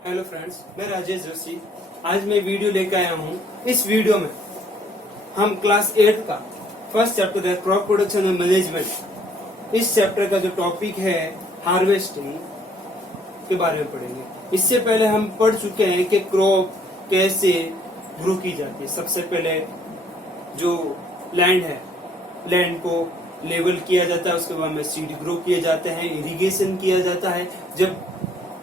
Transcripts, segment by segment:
Hello friends, मैं राजेश जोशी। आज मैं वीडियो लेकर आया हूँ। इस वीडियो में हम क्लास 8 का फर्स्ट चैप्टर है क्रॉप प्रोडक्शन एंड मैनेजमेंट। इस चैप्टर का जो टॉपिक है हार्वेस्टिंग के बारे में पढ़ेंगे। इससे पहले हम पढ़ चुके हैं कि क्रॉप कैसे ग्रो की जाती है। सबसे पहले जो लैंड है, लैंड को लेवल किया जाता है, उसके बाद में सीड ग्रो किए जाते हैं, इरिगेशन किया जाता है। जब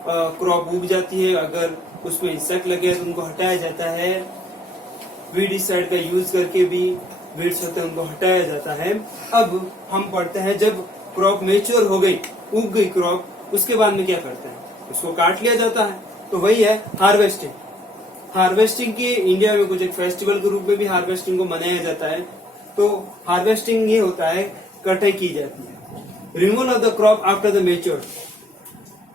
क्रॉप उग जाती है, अगर उसमें इंसेक्ट लगे तो उनको हटाया जाता है। वीडिसाइड का यूज करके भी वीड्स होते हैं उनको हटाया जाता है। अब हम पढ़ते हैं जब क्रॉप मेच्योर हो गई, उग गई क्रॉप, उसके बाद में क्या करते हैं, उसको काट लिया जाता है। तो वही है हार्वेस्टिंग। हार्वेस्टिंग की इंडिया में कुछ एक फेस्टिवल के रूप में भी हार्वेस्टिंग को मनाया जाता है। तो हार्वेस्टिंग ये होता है, कटाई की जाती है। Removal of the crop after the mature,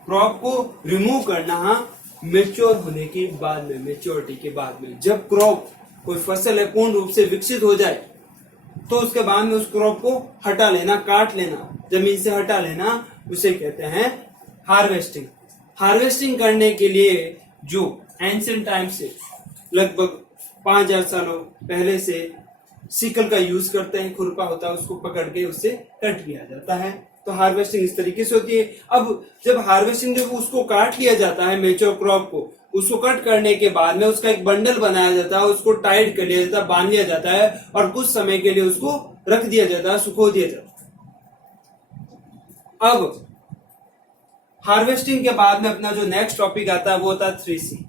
crop को रिमूव करना मेच्योर होने के बाद में, मेच्योरिटी के बाद में। जब क्रॉप, कोई फसल है, पूर्ण रूप से विकसित हो जाए तो उसके बाद में उस क्रॉप को हटा लेना, काट लेना, जमीन से हटा लेना, उसे कहते हैं हार्वेस्टिंग। हार्वेस्टिंग करने के लिए जो एंशिएंट टाइम से लगभग 5000 सालों पहले से सिकल का यूज करते हैं, खुरपा होता है, उसको पकड़ के उससे कट किया जाता है। तो हार्वेस्टिंग इस तरीके से होती है। अब जब हार्वेस्टिंग, जब उसको काट लिया जाता है मेच्योर क्रॉप को, उसको कट करने के बाद में उसका एक बंडल बनाया जाता है, उसको टाइट कर लिया जाता है, बांध लिया जाता है और कुछ समय के लिए उसको रख दिया जाता है, सुखो दिया जाता है। अब हार्वेस्टिंग के बाद में अपना जो नेक्स्ट टॉपिक आता है वो होता है थ्रेसिंग।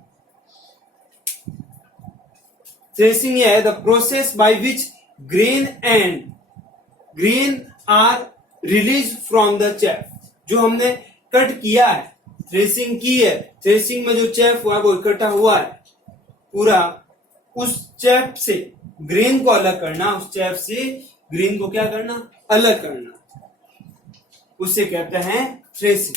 थ्रेसिंग है the process by which grain are release from the chaff. जो हमने कट किया है, थ्रेसिंग की है, थ्रेसिंग में जो चैफ हुआ है वो इकट्ठा हुआ है पूरा, उस चैफ से ग्रेन को अलग करना, उस चैफ से ग्रेन को क्या करना, अलग करना, उसे कहते हैं थ्रेसिंग।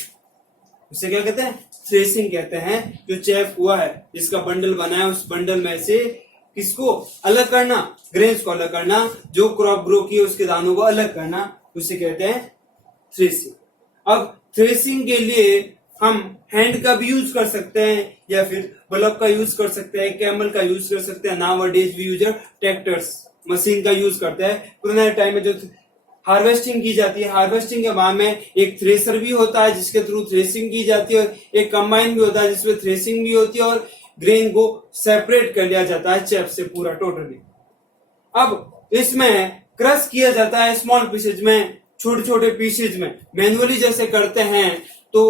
उसे क्या कहते हैं, थ्रेसिंग कहते हैं। जो चैफ हुआ है, जिसका बंडल बना है, उस बंडल में से किसको अलग करना, ग्रेन्स को अलग करना, जो क्रॉप ग्रो की उसके दानों को अलग करना, उसे कहते हैं थ्रेसिंग। अब थ्रेसिंग के लिए हम हैंड का भी यूज कर सकते हैं या फिर बल्ब का यूज कर सकते हैं, कैमल का यूज कर सकते हैं। Nowadays we use tractors, machine का यूज करते हैं। पुराने टाइम में जो हार्वेस्टिंग की जाती है, हार्वेस्टिंग के बाद में एक थ्रेसर भी होता है जिसके थ्रू थ्रेसिंग की जाती है, एक कंबाइन भी होता है जिसमें थ्रेसिंग भी होती है और ग्रेन को सेपरेट कर लिया जाता है चैफ से पूरा टोटली। अब इसमें क्रश किया जाता है स्मॉल पीसेज में, छोटे छोटे पीसेज में। मैनुअली जैसे करते हैं तो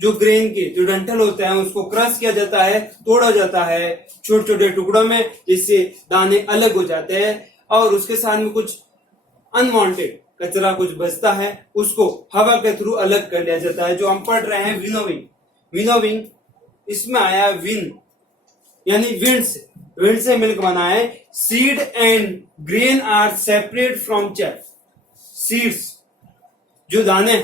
जो ग्रेन के जो डंठल होते हैं उसको क्रश किया जाता है, तोड़ा जाता है छोटे छोटे टुकड़ों में, जिससे दाने अलग हो जाते हैं। और उसके साथ में कुछ अनवांटेड कचरा कुछ बचता है, उसको हवा के थ्रू अलग कर लिया जाता है। जो हम पढ़ रहे हैं विनोविंग, विनोविंग इसमें आया विन, यानी विंड से मिल्क बना है। Seed and grain are separate from chaff. Seeds, जो दाने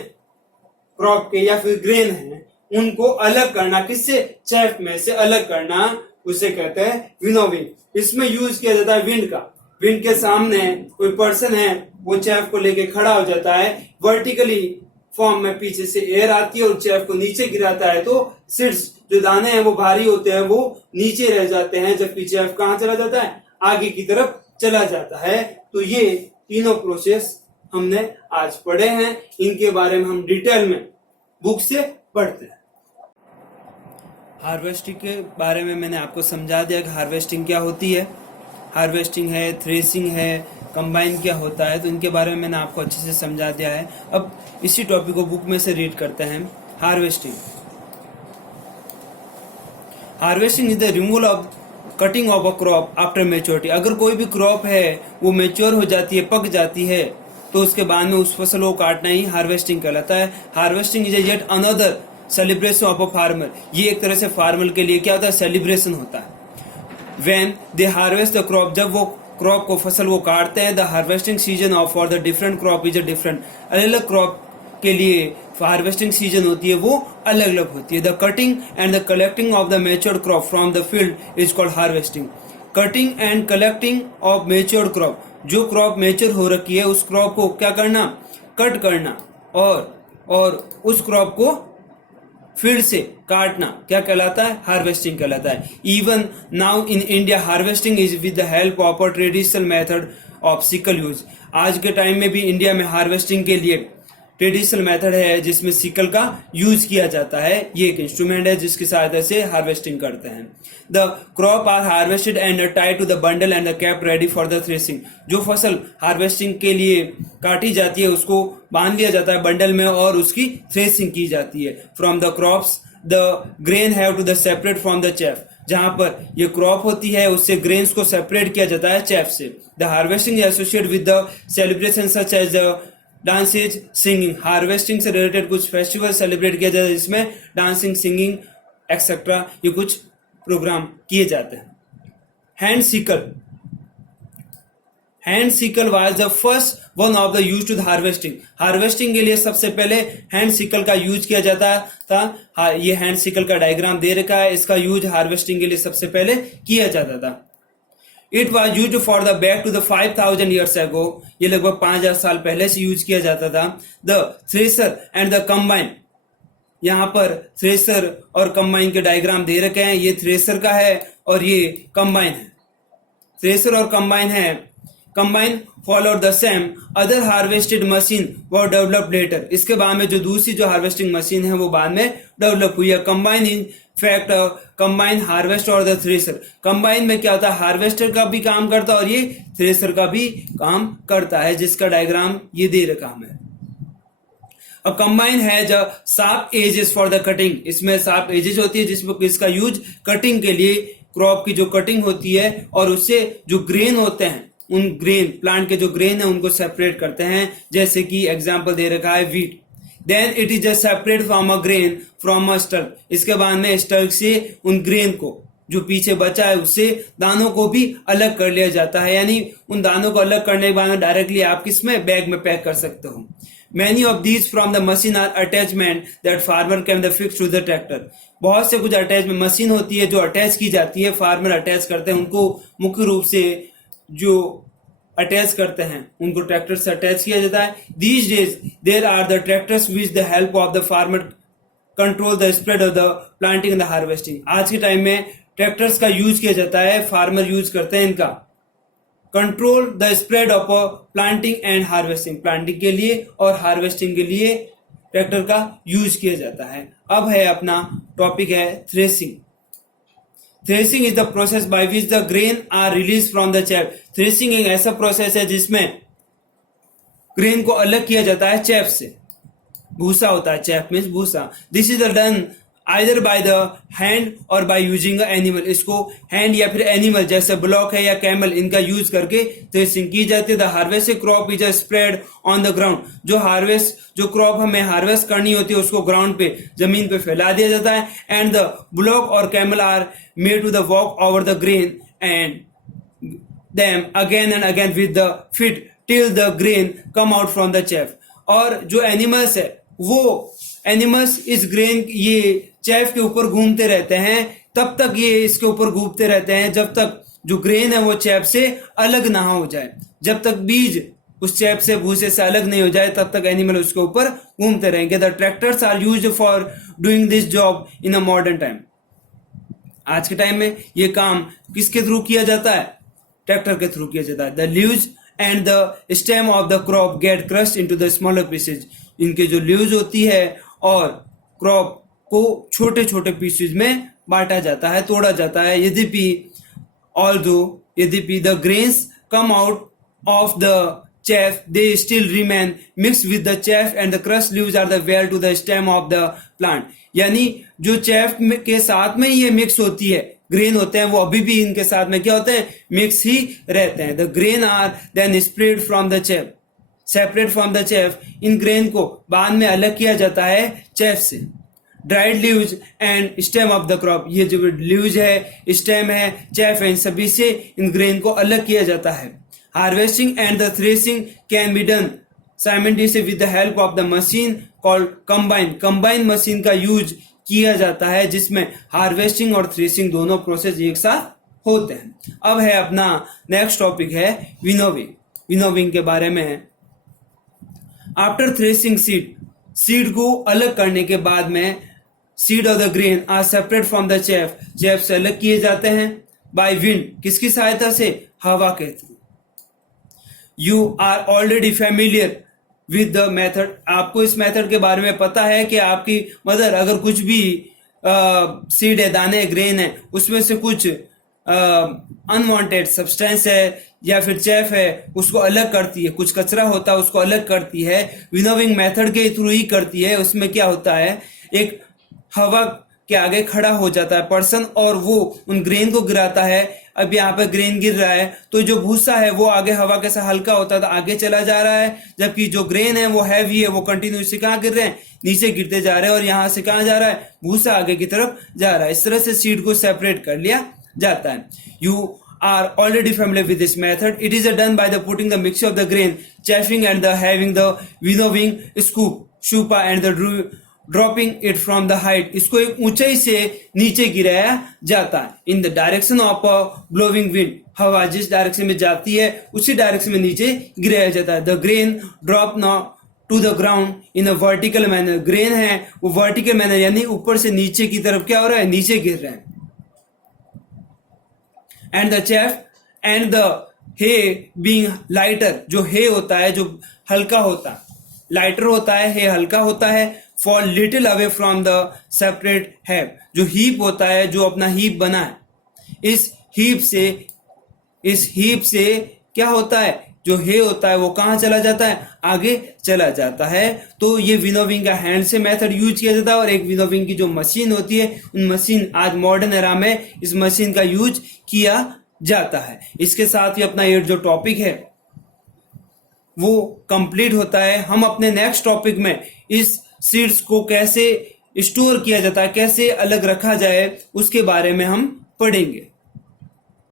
क्रॉप के या फिर ग्रेन हैं, उनको अलग करना, किससे, चैफ में से अलग करना, उसे कहते हैं विनोविंग। इसमें यूज किया जाता है विंड का। विंड के सामने कोई पर्सन है, वो चैफ को लेके खड़ा हो जाता है, वर्टिकली फॉर्म में पीछे से एयर आती है और चैफ को नीचे गिराता है, तो सीड्स, जो दाने हैं वो भारी होते हैं, वो नीचे रह जाते हैं, जबकि चैफ कहां चला जाता है, आगे की तरफ चला जाता है। तो ये तीनों प्रोसेस हमने आज पढ़े हैं, इनके बारे में हम डिटेल में बुक से पढ़ते हैं। हार्वेस्टिंग के बारे में मैंने आपको समझा दिया कि हार्वेस्टिंग क्या होती है, हार्वेस्टिंग है, थ्रेसिंग है, कंबाइन क्या होता है, तो इनके बारे में मैंने आपको अच्छे से समझा दिया है। अब इसी टॉपिक को बुक में से रीड करते हैं। Harvesting, harvesting is the removal of cutting of a crop after maturity. अगर कोई भी क्रॉप है वो मेच्योर हो जाती है, पक जाती है, तो उसके बाद में उस फसल को काटना ही हार्वेस्टिंग कहलाता है। Harvesting is yet another celebration of a farmer. ये एक तरह से फार्मर के लिए क्या होता है, सेलिब्रेशन होता है। When they harvest the crop, जब वो क्रॉप को, फसल को काटते हैं, the harvesting season of for the different crop is a different. अलग अलग क्रॉप के लिए हार्वेस्टिंग सीजन होती है, वो अलग अलग होती है। The cutting and the collecting of the matured crop from the field is called harvesting. Cutting and collecting of matured crop, जो क्रॉप मेच्योर हो रखी है उस क्रॉप को क्या करना, कट करना, और उस क्रॉप को फिर से काटना क्या कहलाता है? हार्वेस्टिंग कहलाता है। Even now in India harvesting is with the help of a traditional method of sickle use. आज के टाइम में भी इंडिया में हार्वेस्टिंग के लिए ट्रेडिशनल मेथड है जिसमें सिकल का यूज किया जाता है। ये एक इंस्ट्रूमेंट है जिसकी सहायता से हार्वेस्टिंग करते हैं। The crop are harvested and tied to the bundle and kept ready for the threshing. जो फसल हार्वेस्टिंग के लिए काटी जाती है उसको बांध लिया जाता है बंडल में और उसकी थ्रेसिंग की जाती है। From the crops the grain have to the separate from the chaff. जहां पर ये क्रॉप होती है उससे ग्रेन्स को सेपरेट किया जाता है चेफ से। The harvesting is associated with the celebration such as the dances singing. Harvesting से रिलेटेड कुछ फेस्टिवल सेलिब्रेट किया जाता है जिसमें डांसिंग सिंगिंग एक्सेट्रा ये कुछ प्रोग्राम किए जाते हैं। Hand sickle. Hand sickle was the first one of the use to the harvesting. Harvesting के लिए सबसे पहले हैंड सिकल का यूज किया जाता था। ये हैंड सिकल का डायग्राम दे रखा है। इसका यूज हार्वेस्टिंग के लिए सबसे पहले किया जाता था। It was use for the back to the 5000 years ago. ये लगभग 5000 साल पहले से यूज किया जाता था। The thresher and the combine. यहाँ पर थ्रेसर और कंबाइन के डायग्राम दे रखे हैं। ये थ्रेसर का है और ये कंबाइन है। थ्रेसर और कंबाइन है। Combine followed the same other harvested machine वो डेवलप लेटर। इसके बाद में जो दूसरी जो हार्वेस्टिंग मशीन है वो बाद में डेवलप हुई है। Combine in fact combine harvest और द थ्रेसर। कंबाइन में क्या होता है? हार्वेस्टर का भी काम करता है और ये थ्रेसर का भी काम करता है, जिसका डायग्राम ये दे रखा है। अ कंबाइन है जो sharp edges for the cutting. इसमें शार्प एजेस होती है जिसमें इसका यूज कटिंग के लिए, क्रॉप की जो कटिंग होती है और उससे जो ग्रेन होते हैं उन ग्रेन प्लांट के जो ग्रेन है उनको सेपरेट करते हैं। जैसे कि एग्जांपल दे रखा है wheat. Then it is just separate from a grain from a stalk. इसके बाद में स्टल्क से उन ग्रेन को जो पीछे बचा है उससे दानों को भी अलग कर लिया जाता है। यानी उन दानों को अलग करने के बाद में डायरेक्टली आप किसमें बैग में पैक कर सकते हो। Many of these from the machine are attachment that farmer can fix to the tractor। बहुत से कुछ अटैचमेंट मशीन होती है जो अटैच की जाती है, फार्मर अटैच करते हैं उनको। मुख्य रूप से जो अटैच करते हैं उनको ट्रैक्टर से अटैच किया जाता है। These days there are the tractors with the help of the farmer control the spread of the planting and the harvesting। आज के टाइम में ट्रैक्टर्स का यूज किया जाता है, फार्मर यूज करते हैं इनका। Control the spread of planting and harvesting. Planting के लिए और हार्वेस्टिंग के लिए ट्रैक्टर का यूज किया जाता है। अब है अपना टॉपिक है threshing. Threshing is the process by which the grain are release from the chaff. Threshing एक ऐसा प्रोसेस है जिसमें ग्रेन को अलग किया जाता है चैफ से। भूसा होता है, चैफ मीन्स भूसा। This is done either by the hand और बाय यूजिंग एनिमल। इसको हैंड या फिर एनिमल जैसे ब्लॉक है या कैमल इनका यूज करके थ्रेसिंग की जाती है। The harvested crop is spread on the ground. जो क्रॉप हमें हार्वेस्ट करनी होती है उसको ग्राउंड पे जमीन पे फैला दिया जाता है। एंड द ब्लॉक और camel are made to the walk over the grain and them again and again with the feet till the grain come out from the chaff. और जो एनिमल्स है वो एनिमल्स इस ग्रेन ये chaff के ऊपर घूमते रहते हैं, तब तक ये इसके ऊपर घूमते रहते हैं जब तक जो ग्रेन है वो चैफ से अलग ना हो जाए। जब तक बीज उस चैफ से भूसे से अलग नहीं हो जाए तब तक एनिमल उसके ऊपर घूमते रहेंगे। The tractors are used for doing this job in a modern time. आज के टाइम में ये काम किसके थ्रू किया जाता है? ट्रैक्टर के थ्रू किया जाता है। The leaves and the stem of the crop get crushed into the smaller pieces. इनके जो लीव्स होती है और क्रॉप को छोटे छोटे पीसेज में बांटा जाता है, तोड़ा जाता है। यद्यपि the grains come out of the chaff they still remain mixed with the chaff and the crushed leaves are the well to the stem of the plant। यानी जो chaff के साथ में ये मिक्स होती है, ग्रेन होते हैं वो अभी भी इनके साथ में क्या होते हैं? मिक्स ही रहते हैं। The grain are then spread from the chaff, separate from the chaff। इन ग्रेन को बाद में अलग किया जाता है chaff से। Dried leaves and stem of the crop. ये जो लीव्स है, स्टेम है, chaff है, इन सभी से इन ग्रेन को अलग किया जाता है। Harvesting and the threshing can be done simultaneously with the help of the machine called combine। combine machine का यूज किया जाता है जिसमें हार्वेस्टिंग और थ्रेसिंग दोनों प्रोसेस एक साथ होते हैं। अब है अपना नेक्स्ट टॉपिक है विनोविंग। विनोविंग के बारे में है। आफ्टर थ्रेसिंग सीड को अलग करने के बाद में seed of the grain are separate from the chaff, chaff से अलग किए जाते हैं बाय विंड, किसकी सहायता से, हवा के through. You are already familiar with the method, आपको इस मेथड के बारे में पता है कि आपकी मदर अगर कुछ भी सीड है, दाने, ग्रेन है, उसमें से कुछ अनवांटेड सब्सटेंस है या फिर चेफ है, उसको अलग करती है, कुछ कचरा होता है उसको अलग करती है, विनोविंग मेथड के थ्रू ही करती है। उसमें क्या होता है, एक हवा के आगे खड़ा हो जाता है पर्सन और वो उन ग्रेन को गिराता है। अब यहाँ पे ग्रेन गिर रहा है तो जो भूसा है वो आगे हवा के साथ हल्का होता है तो आगे चला जा रहा है, जबकि जो ग्रेन है वो हैवी है, वो कंटिन्यूसली कहाँ गिर रहे हैं, नीचे गिरते जा रहे हैं और यहाँ से कहाँ जा रहा है, भूसा आगे की तरफ जा रहा है। इस तरह से सीड को सेपरेट कर लिया जाता है। You are already familiar with this method. It is done by the putting the mixture of the grain, chafing and the having the winnowing scoop, shupa and the dropping it from the height. इसको एक ऊंचाई से नीचे गिराया जाता है। In the direction of a blowing wind, हवा जिस डायरेक्शन में जाती है उसी डायरेक्शन में नीचे गिराया जाता है। The grain drop now to the ground in a vertical manner. Grain है वो वर्टिकल मैनर यानी ऊपर से नीचे की तरफ क्या हो रहा है, नीचे गिर रहा है। And the chaff and the hay being lighter, जो हे होता है जो हल्का होता है, लाइटर होता है, हे हल्का होता है, fall little away from the separate have, जो हीप होता है, जो अपना हीप बना है, इस हीप से क्या होता है, जो हे होता है वो कहाँ चला जाता है, आगे चला जाता है। तो ये विनोविंग का हैंड से मेथड यूज किया जाता है और एक विनोविंग की जो मशीन होती है, उन मशीन आज मॉडर्न एरा में इस मशीन का यूज किया जाता है। इसके साथ ही अपना ये जो टॉपिक है वो कंप्लीट होता है। हम अपने नेक्स्ट टॉपिक में इस सीड्स को कैसे स्टोर किया जाता है, कैसे अलग रखा जाए, उसके बारे में हम पढ़ेंगे।